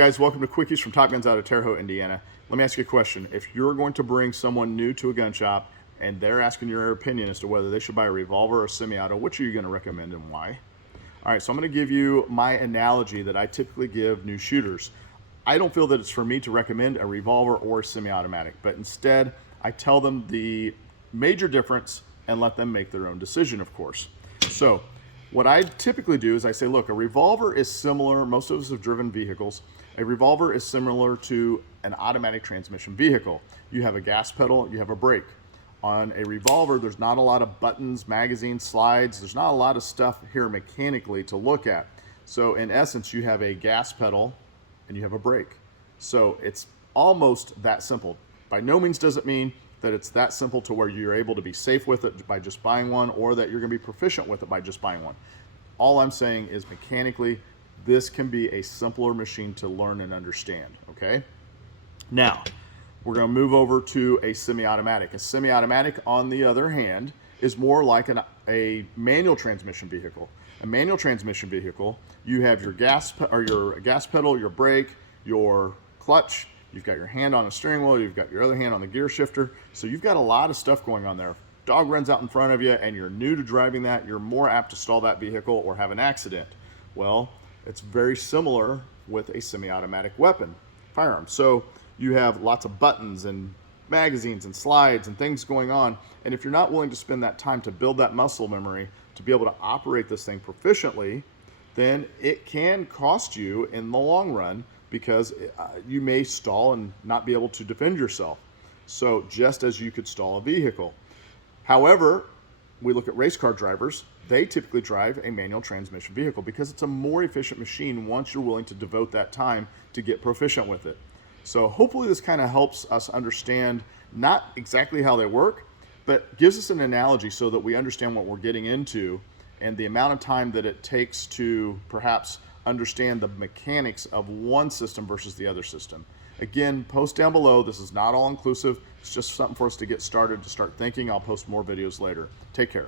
Guys, welcome to Quickies from Top Guns out of Terre Haute, Indiana. Let me ask you a question. If you're going to bring someone new to a gun shop and they're asking your opinion as to whether they should buy a revolver or semi-auto, which are you going to recommend and why? All right, so I'm going to give you my analogy that I typically give new shooters. I don't feel that it's for me to recommend a revolver or a semi-automatic, but instead I tell them the major difference and let them make their own decision, of course. So what I typically do is I say, look, a revolver is similar, most of us have driven vehicles, a revolver is similar to an automatic transmission vehicle. You have a gas pedal, you have a brake. On a revolver, there's not a lot of buttons, magazines, slides, there's not a lot of stuff here mechanically to look at. So in essence, you have a gas pedal and you have a brake. So it's almost that simple. By no means does it mean that it's that simple to where you're able to be safe with it by just buying one, or that you're gonna be proficient with it by just buying one. All I'm saying is mechanically, this can be a simpler machine to learn and understand, okay? Now, we're gonna move over to a semi-automatic. A semi-automatic, on the other hand, is more like a manual transmission vehicle. A manual transmission vehicle, you have your gas pedal, your brake, your clutch, you've got your hand on a steering wheel, you've got your other hand on the gear shifter, so you've got a lot of stuff going on there. If dog runs out in front of you and you're new to driving that, you're more apt to stall that vehicle or have an accident. Well, it's very similar with a semi-automatic weapon, firearm. So you have lots of buttons and magazines and slides and things going on, and if you're not willing to spend that time to build that muscle memory to be able to operate this thing proficiently, then it can cost you in the long run, because you may stall and not be able to defend yourself. So just as you could stall a vehicle. However, we look at race car drivers, they typically drive a manual transmission vehicle because it's a more efficient machine once you're willing to devote that time to get proficient with it. So hopefully this kind of helps us understand not exactly how they work, but gives us an analogy so that we understand what we're getting into and the amount of time that it takes to perhaps understand the mechanics of one system versus the other system. Again, post down below. This is not all inclusive. It's just something for us to get started, to start thinking. I'll post more videos later. Take care.